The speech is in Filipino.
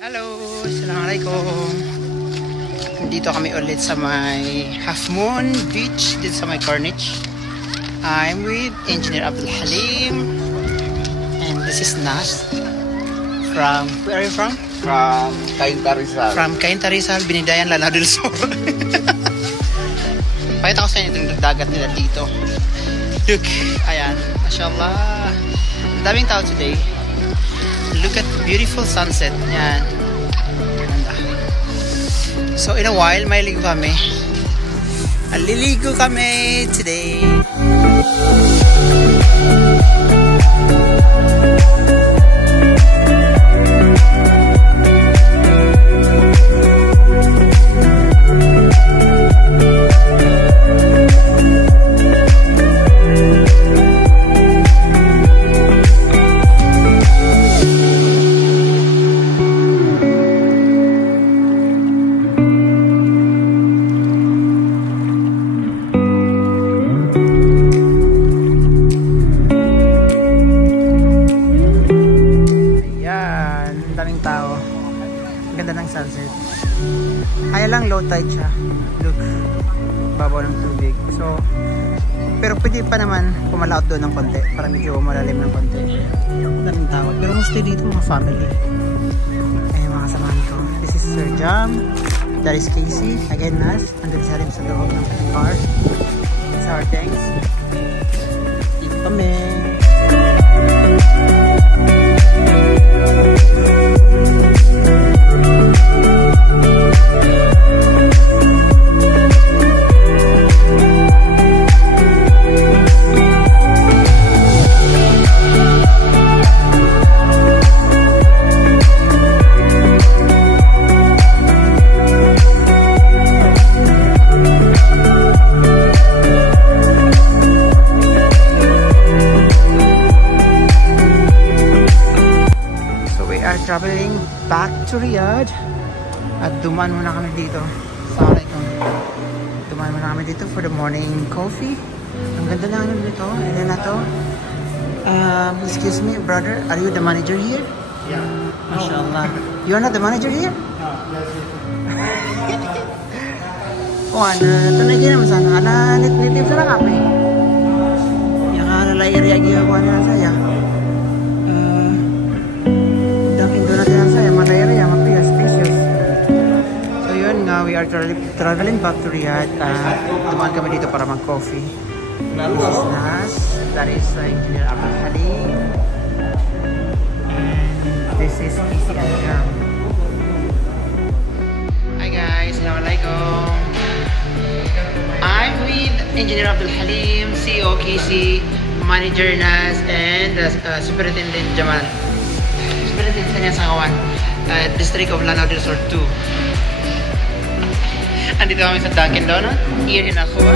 Hello, assalamualaikum. Dito kami ulit sa may Half Moon Beach, dito sa may Corniche. I'm with Engineer Abdul Halim. And this is Nas. From, where are you from? From Cainta Rizal. From Cainta Rizal, Binidayan, Lanao del Sur. Pakita ko sa inyo itong dagat nila dito. Look, ayan, mashallah. Ang daming tao today. Look at the beautiful sunset. Yan. So in a while, may ligo kami. Aliligo kami today. Tao. Ang ganda ng sunset. Kaya lang low tide siya. Look. Babaw ng tubig. So, pero pwede pa naman pumalaot doon ng konti para medyo malalim ng konti. Daming tao. Pero mostly dito mga family. Eh, mga samahan ko. This is Sir Jam. That is Casey. Again, Nas. Nandun sa rin sa loob ng car. It's our thanks. Dito kami. Traveling back to Riyadh at dumaan muna kami dito. Assalamualaikum. Dumaan muna kami dito for the morning coffee. Ang ganda na dito. Ayan na to. Excuse me, brother. Are you the manager here? Yeah. MashaAllah. You are not the manager here? Oh, tunay din naman sana. Native na lang kami. Yang lalay area gagawa na saya. So yun nga, we are traveling back to Riyadh. Dumaan kami dito para mag-coffee. This is Nas. That is Engineer Abdul Halim. And this is Casey and Jam. Hi guys, assalamualaikum. I'm with Engineer Abdul Halim, CEO Casey, Manager Nas, and Superintendent Jamal. Superintendent niya sa Kawan. District of Lanao del Sur 2. Andito kami sa Dunkin' Donut here in Akua.